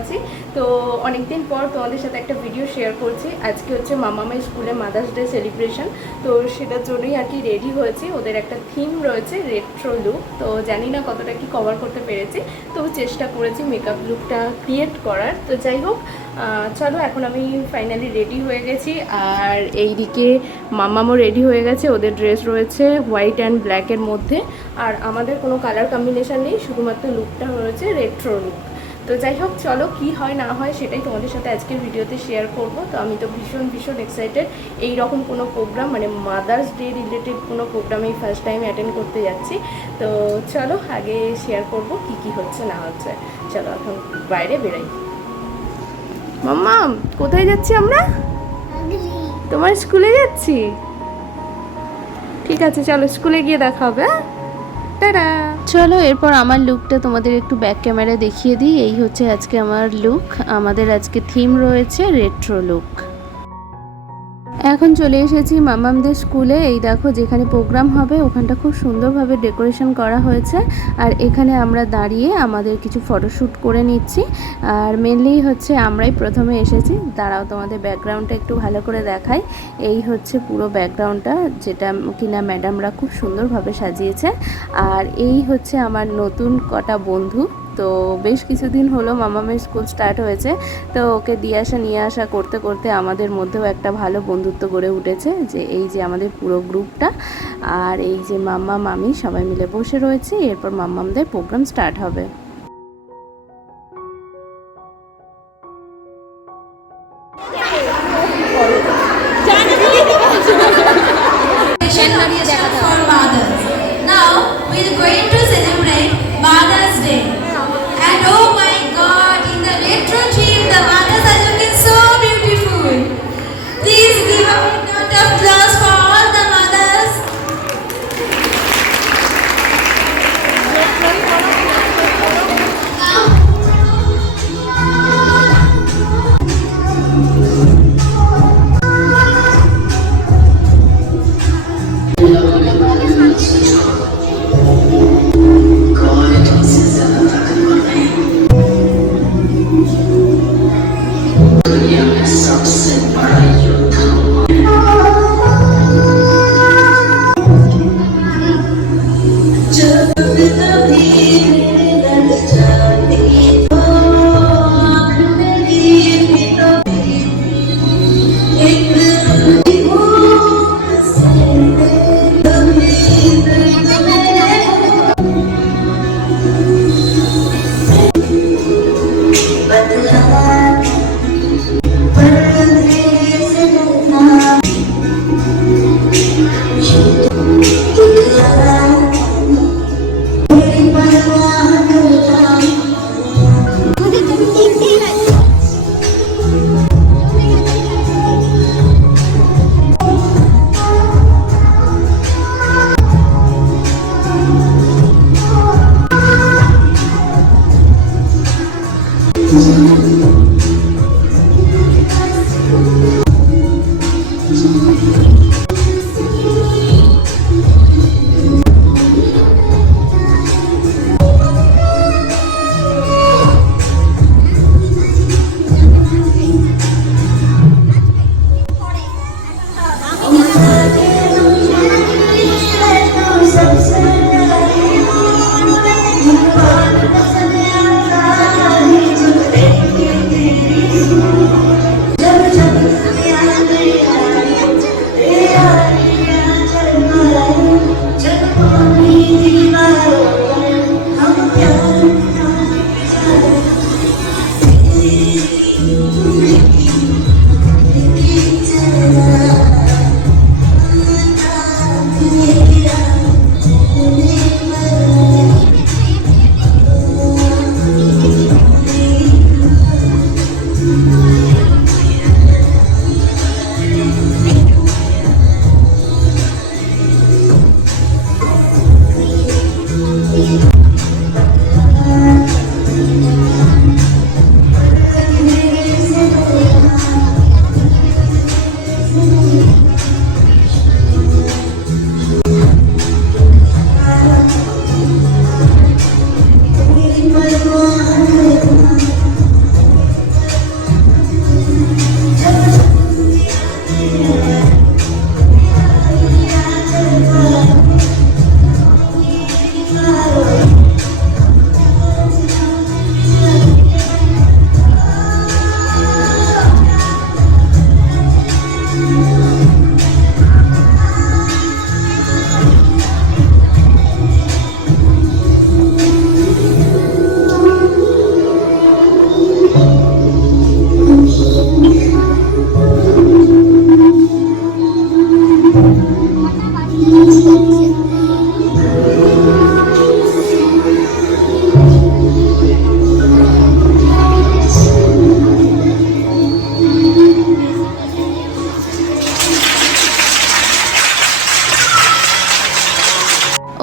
আছি। তো অনেকদিন পর তোমাদের সাথে একটা ভিডিও শেয়ার করছি। আজকে হচ্ছে মামামের স্কুলে মাদার্স ডে সেলিব্রেশন, তো সেটার জন্যই আর কি রেডি হয়েছি। ওদের একটা থিম রয়েছে রেট্রো লুক, তো জানি না কতটা কি কভার করতে পেরেছি, তো চেষ্টা করেছি মেকআপ লুকটা ক্রিয়েট করার। তো যাই হোক, চলো এখন আমি ফাইনালি রেডি হয়ে গেছি। আর এইদিকে মামামও রেডি হয়ে গেছে, ওদের ড্রেস রয়েছে হোয়াইট অ্যান্ড ব্ল্যাকের মধ্যে, আর আমাদের কোনো কালার কম্বিনেশন নেই, শুধুমাত্র লুকটা রয়েছে রেট্রো লুক। তো যাই হোক, চলো কি হয় না হয় সেটাই তোমাদের সাথে আজকের ভিডিওতে শেয়ার করব। তো আমি তো ভীষণ ভীষণ এক্সাইটেড। এই রকম কোনো প্রোগ্রাম মানে মাদার্স ডে রিলেটেড কোনো প্রোগ্রামেই ফার্স্ট টাইম অ্যাটেন্ড করতে যাচ্ছি। তো চলো আগে শেয়ার করব কি কি হচ্ছে না হচ্ছে। চলো এখন বাইরে বেরাই। মাম্মা কোথায় যাচ্ছি আমরা? তোমার স্কুলে যাচ্ছি। ঠিক আছে, চলো স্কুলে গিয়ে দেখা হবে। টাটা। চলো এরপর আমার লুকটা তোমাদের একটু ব্যাক ক্যামেরায় দেখিয়ে দিই। এই হচ্ছে আজকে আমার লুক। আমাদের আজকে থিম রয়েছে রেট্রো লুক। এখন চলে এসেছি মামামদের স্কুলে। এই দেখো যেখানে প্রোগ্রাম হবে ওখানটা খুব সুন্দরভাবে ডেকোরেশন করা হয়েছে, আর এখানে আমরা দাঁড়িয়ে আমাদের কিছু ফটোশ্যুট করে নিচ্ছি। আর মেনলি হচ্ছে আমরাই প্রথমে এসেছি। দাঁড়াও তোমাদের ব্যাকগ্রাউন্ডটা একটু ভালো করে দেখাই। এই হচ্ছে পুরো ব্যাকগ্রাউন্ডটা, যেটা কিনা ম্যাডামরা খুব সুন্দরভাবে সাজিয়েছে। আর এই হচ্ছে আমার নতুন কটা বন্ধু। তো বেশ কিছুদিন হলো মামামের স্কুল স্টার্ট হয়েছে, তো ওকে দিয়ে আসা নিয়ে আসা করতে করতে আমাদের মধ্যেও একটা ভালো বন্ধুত্ব গড়ে উঠেছে। যে এই যে আমাদের পুরো গ্রুপটা, আর এই যে মাম্মা মামি সবাই মিলে বসে রয়েছে। এরপর মাম্মামদের প্রোগ্রাম স্টার্ট হবে।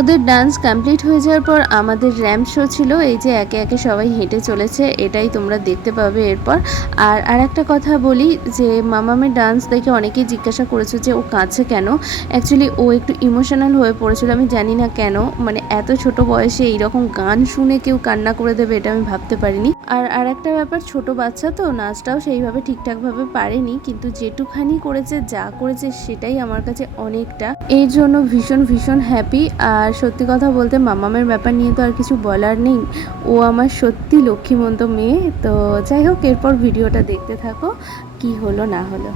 ওদের ডান্স কমপ্লিট হয়ে যাওয়ার পর আমাদের র্যাম্প শো ছিল। এই যে একে একে সবাই হেঁটে চলেছে, এটাই তোমরা দেখতে পাবে এরপর। আর একটা কথা বলি যে মামামের ডান্স দেখে অনেকেই জিজ্ঞাসা করেছে যে ও কাঁদছে কেন। অ্যাকচুয়ালি ও একটু ইমোশনাল হয়ে পড়েছিল, আমি জানি না কেন, মানে এত ছোট বয়সে এইরকম গান শুনে কেউ কান্না করে দেবে এটা আমি ভাবতে পারিনি। আর একটা ব্যাপার, ছোট বাচ্চা তো নাচটাও সেইভাবে ঠিকঠাকভাবে পারেনি, কিন্তু যেটুখানি করেছে, যা করেছে সেটাই আমার কাছে অনেকটা, এই জন্য ভীষণ ভীষণ হ্যাপি। আর সত্যি কথা বলতে মামামের ব্যাপার নিয়ে তো আর কিছু বলার নেই, ও আমার সত্যি লক্ষ্মীমন্ত মেয়ে। তো যাই হোক, এরপর ভিডিওটা দেখতে থাকো কি হলো না হলো।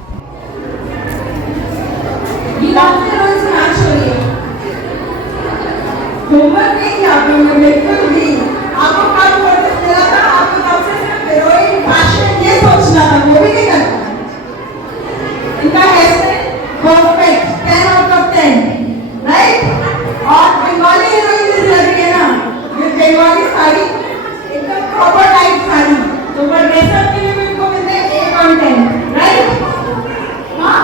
Perfect, 10 out of 10, right? और बंगाली हीरोइन जैसी लग रही है ना, ये बंगाली साड़ी एकदम प्रॉपर टाइप साड़ी, तो पर ड्रेसअप के लिए भी इनको मिलते हैं 8 on 10, right? हाँ,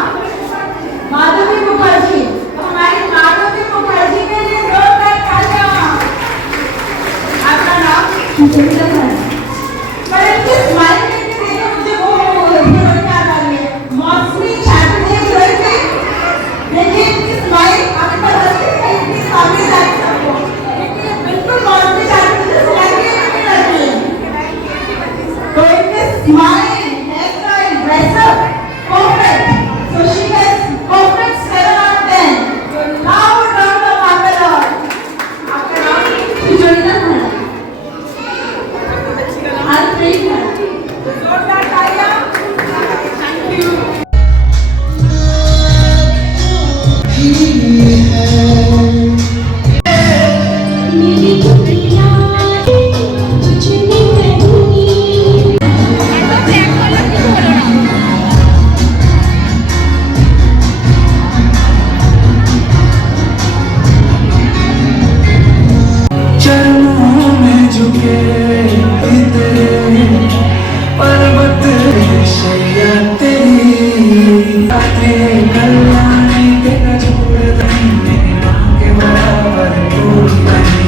माधवी मुखर्जी, तो हमारी माधवी मुखर्जी के लिए जोरदार तालियां। आपका नाम? सुनीता है। पर इनकी स्माइल देखते देखते मुझे वो हीरोइन याद आ रही है, मौसमी चैटर्जी हीरोइन थी। देखिए इनकी स्माइल आपको पता चलती है इतनी सामने जाती है सबको, क्योंकि ये बिल्कुल मौसमी चैटर्जी जैसी लग रही है। तो इनकी smile, hair style, dress up perfect, so she gets perfect 7 out of 10. So now round of applause. आपका नाम सुजोनिता है। हरप्रीत है। जोरदार तालियां। Thank you. चरणों में झुके तेरे पर्वत शैया तेरी बातें कल्याणी के न छोड़ दे मां के बराबर कोई नहीं।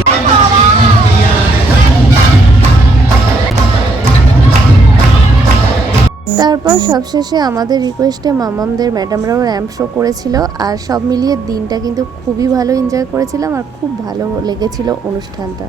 তারপর সবশেষে আমাদের রিকোয়েস্টে মামামদের ম্যাডামরাও র্যাম্প শো করেছিল। আর সব মিলিয়ে দিনটা কিন্তু খুবই ভালো এনজয় করেছিলাম, আর খুব ভালো লেগেছিল অনুষ্ঠানটা।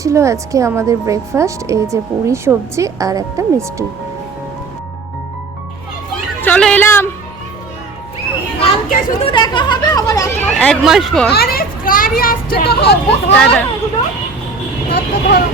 ছিল আজকে আমাদের ব্রেকফাস্ট, এই যে পুরি সবজি আর একটা মিষ্টি। চলো এলাম কালকে শুধু দেখা হবে আবার 1 মাস পর আরে গাড়ি আসছে তো টাটা ধরো